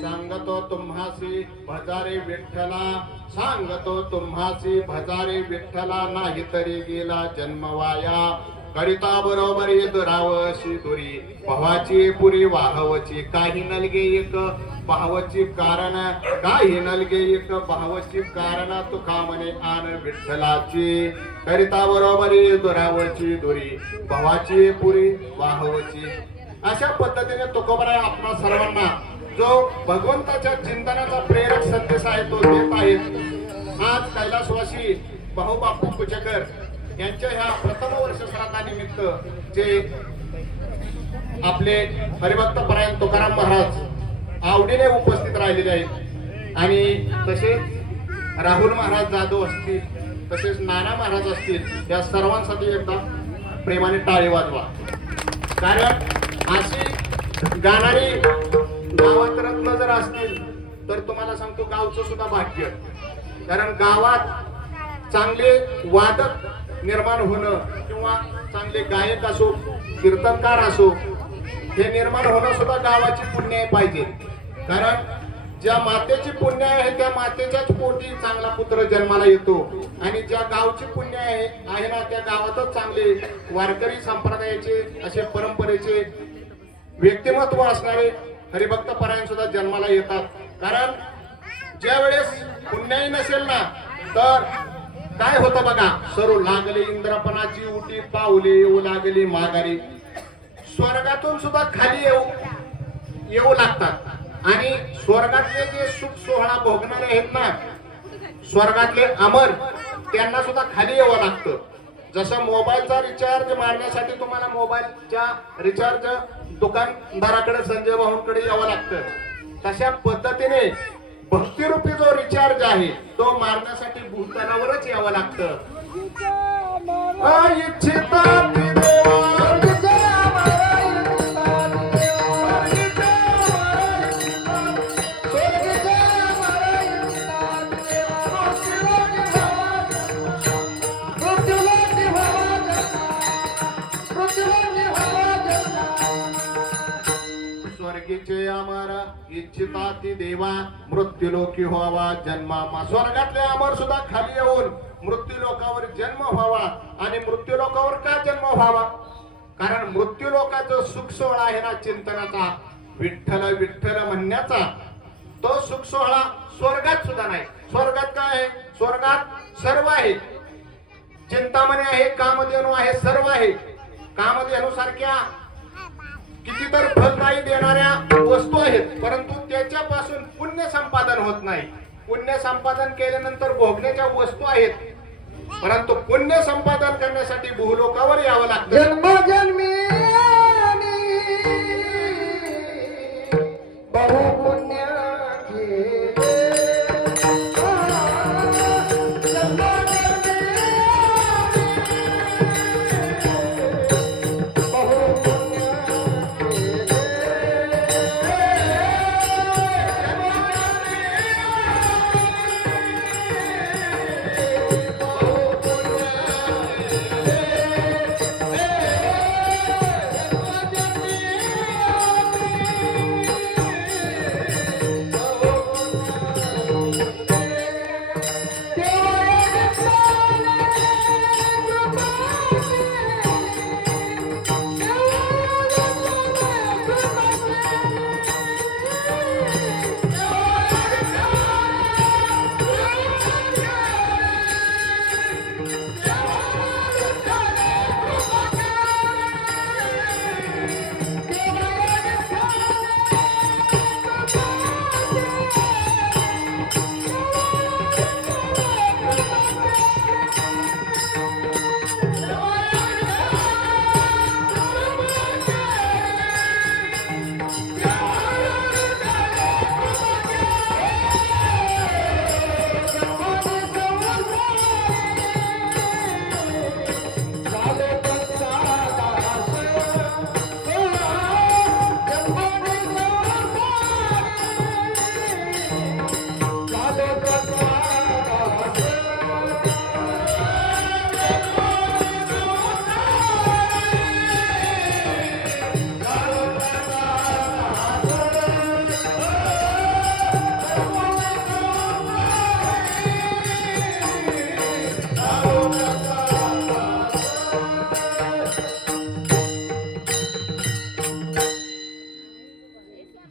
सांगतो तुम्हासी भजारे विठ्ठला, सांगतो तुम्हासी भजारे विठ्ठला, नाही तरी गेला जन्म वाया. करिता बरोबरी दुरावशी दुरी, भावाची पुरी वाहवची, काही नलगे एक भावची कारण, काही नलगे एक भावची कारण, तुका म्हणे आन विठ्ठलाची. करिता बरोबरी दुरावची दुरी, भावाची पुरी वाहवची. अशा पद्धतीने तुकोबराय आपणा सर्वांना जो भगवंताच्या चिंतनाचा प्रेरक संदेश आहे तो देत आहेत. आज कैलासवासी भाऊबापू कुचेकर यांच्या ह्या प्रथम वर्ष श्राद्धानिमित्त जे आपले हरिभक्त परायण तुकाराम महाराज आवडीने उपस्थित राहिलेले आहेत आणि तसेच राहुल महाराज जाधव असतील, तसेच नाना महाराज असतील, या सर्वांसाठी एकदा प्रेमाने टाळी वाजवा. कारण अशी गाणारी गावात रत्न जर असतील तर तुम्हाला सांगतो गावचं सुद्धा भाग्य. कारण गावात चांगले वादक निर्माण होणं किंवा चांगले गायक असो कीर्तनकार असो हे निर्माण होणं सुद्धा गावाची पुण्य पाहिजे. कारण ज्या मातेची पुण्य आहे त्या मातेच्याच पोटी चांगला पुत्र जन्माला येतो आणि ज्या गावची पुण्य आहे ना त्या गावातच चांगले वारकरी संप्रदायाचे असे परंपरेचे व्यक्तिमत्व असणारे हरिभक्त परायण सुद्धा जन्माला येतात. कारण ज्या वेळेस पुण्याही नसेल ना तर काय होतं बघा, सरू लागले इंद्रपणाची उटी पावले येऊ लागली माघारी. स्वर्गातून सुद्धा खाली येऊ लागतात आणि स्वर्गातले जे सुख सोहळा भोगणारे आहेत ना स्वर्गातले अमर त्यांना सुद्धा खाली यावं लागतं. जसं मोबाईलचा रिचार्ज मारण्यासाठी तुम्हाला मोबाईलच्या रिचार्ज दुकानदाराकडे संजय भाऊंकडे यावं लागतं, तशा पद्धतीने भक्तिरूपी जो रिचार्ज आहे तो मारण्यासाठी भूतलावरच यावं लागतं. स्वर्गीचे अमर इच्छिता ती देवा मृत्यूलोकी व्हावा जन्मामा. स्वर्गातले अमर सुद्धा खाली येऊन मृत्यूलोकावर जन्म व्हावा. आणि मृत्यूलोकावर का जन्म व्हावा? कारण मृत्यूलोकाचं सुख सोहळा आहे ना चिंतनाचा विठ्ठल विठ्ठल म्हणण्याचा तो सुख सोहळा स्वर्गात सुद्धा नाही. स्वर्गात काय आहे? स्वर्गात सर्व आहे. चिंतामणी आहे, कामधेनू आहे, सर्व आहे. कामधेनू सारख्या किती तर फलदायी देणाऱ्या वस्तू आहेत परंतु त्याच्यापासून पुण्य संपादन होत नाही. पुण्य संपादन केल्यानंतर भोगण्याच्या वस्तू आहेत परंतु पुण्य संपादन करण्यासाठी भूलोकावर यावं लागतं. जन्मोजन्मी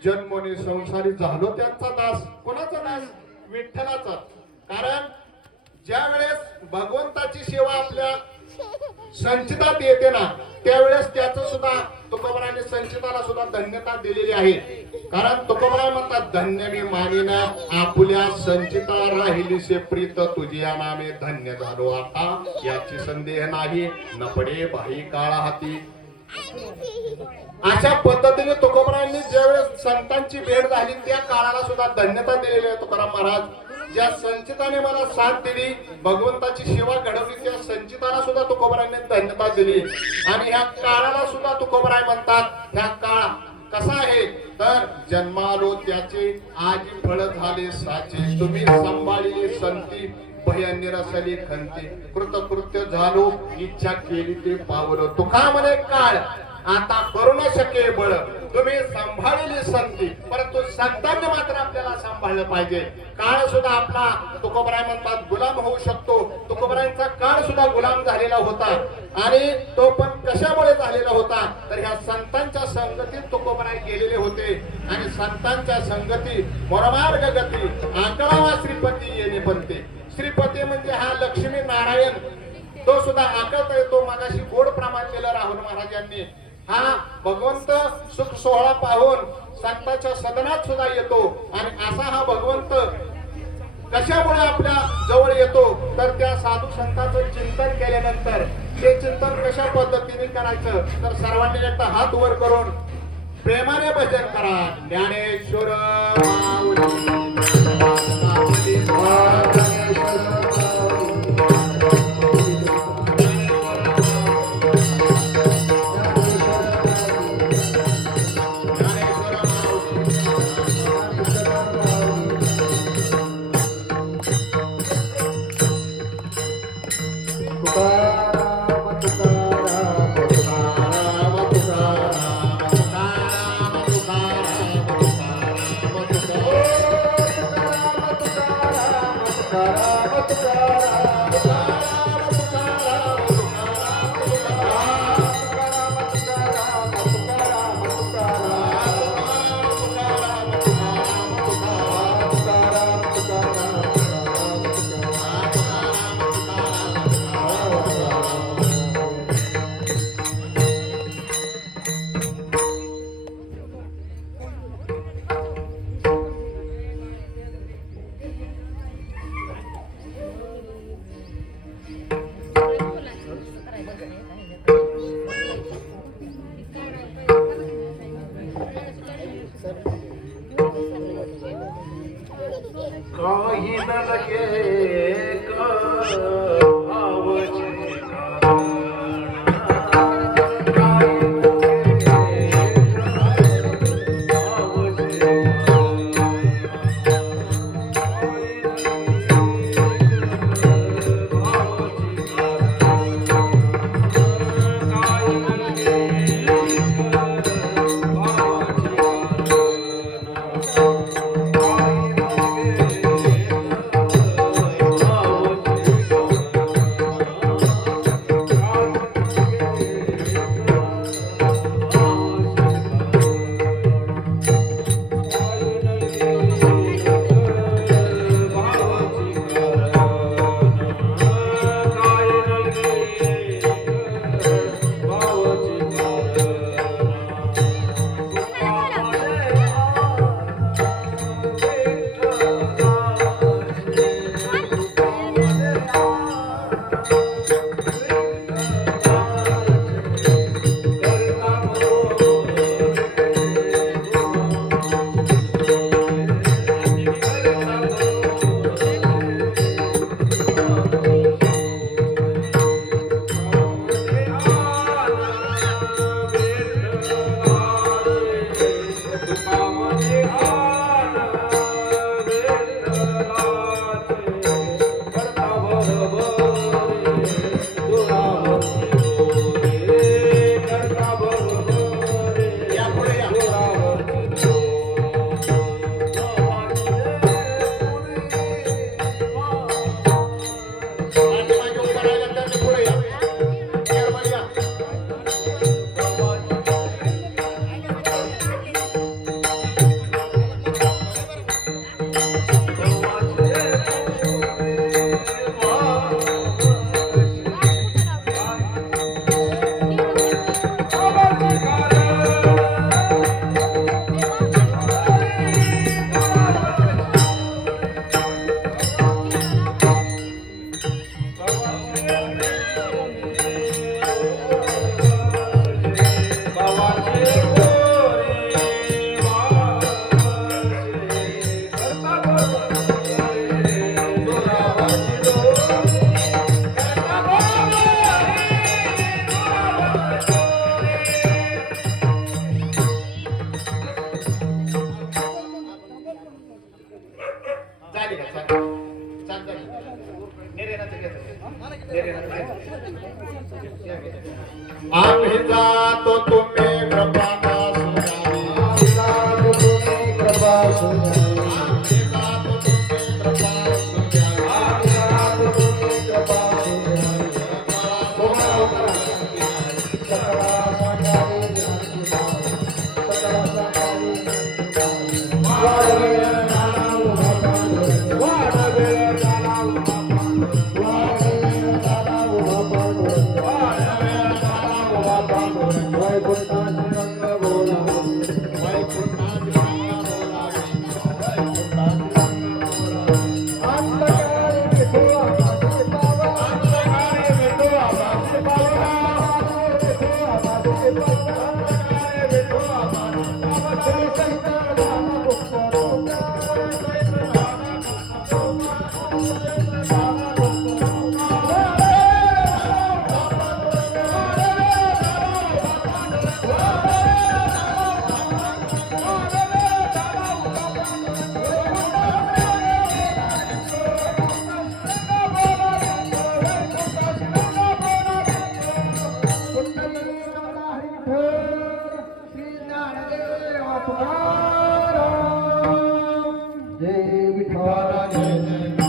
जन्मोनी संसारी झालो त्यांचा दास. कोणाचा दास? विठ्ठलाचा. कारण ज्या वेळेस भगवंताची सेवा आपल्या संचितात येते ना त्यावेळेस त्याचं सुद्धा तुकोबराने संचिताला सुद्धा धन्यता दिलेली आहे. कारण तुकोबराय म्हणतात धन्य मी मानिन आपुल्या संचिता राहिली से प्रीत तुझ्या नामे धन्य झालो आता याची संदेह नाही न पडे बाही काळा हाती. अशा पद्धतीने तुकोबरायांनी ज्यावेळेस संतांची भेट झाली त्या काळाला सुद्धा धन्यता दिलेली आहे. तुकाराम महाराज ज्या संचिताने मला साथ दिली भगवंताची सेवा घडवली त्या संचिताला सुद्धा तुकोबरायांनी धन्यता दिली. आणि ह्या काळाला सुद्धा तुकोबराय म्हणतात ह्या काळ कसा आहे तर जन्मालो त्याचे आजी फळ झाले साचे तुम्ही सांभाळिले संती भय रसली खंती कृतकृत्य झालो इच्छा केली ते पावलं तुका म्हणे काळ आता करू न शके बळ तुम्ही सांभाळलेली संती परंतु संतांनी मात्र आपल्याला सांभाळलं पाहिजे काळ सुद्धा आपला तुकोबराय म्हणतात गुलाम होऊ शकतो तुकोबरायांचा काळ सुद्धा गुलाम झालेला होता आणि तो पण कशामुळे झालेला होता तर ह्या संतांच्या संगतीत तुकोबराय गेलेले होते आणि संतांच्या संगती मोरमार्ग गती आकळावा श्रीपती येणे बनते श्रीपती म्हणजे हा लक्ष्मी नारायण तो सुद्धा आकळता येतो मागाशी गोड प्रमाण केलं राहुल महाराजांनी हा भगवंत सुख सोहळा पाहून संतांच्या सदनात सुद्धा येतो आणि असा हा भगवंत कशामुळे आपल्या जवळ येतो तर त्या साधू संतांचं चिंतन केल्यानंतर ते चिंतन कशा पद्धतीने करायचं तर सर्वांनी एकदा हात वर करून प्रेमाने भजन करा ज्ञानेश्वर काही न लगे आम्ही जातो तुम्ही कृपा सुरारी. आम्ही जातो तुम्ही कृपा सुरारी. आम्ही जातो तुम्ही कृपा सुरारी. सकळा साकारी ज्ञानकी नाव. सकळा साकारी ज्ञानकी नाव. वाढवेळ नाव पांडुरंग. वाढवेळ नाव पांडुरंग. वाढवेळ नाव पांडुरंग. वाढवेळ नाव पांडुरंग. वैकुंठाची रंग बोलावी. वैकुंठाची रंग बोलावी. वैकुंठाची रंग बोलावी. अंतकाळी विठुआ वासी पावा. अंतकाळी विठुआ वासी पावा. विठुआ वासी पावा. अंतकाळी विठुआ वासी पावा. श्री सहित नाम गुप्त रोगा. सहित नाम गुप्त रोगा. सहित नाम गुप्त रोगा. जय विठ्ठल जय जय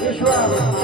विश्व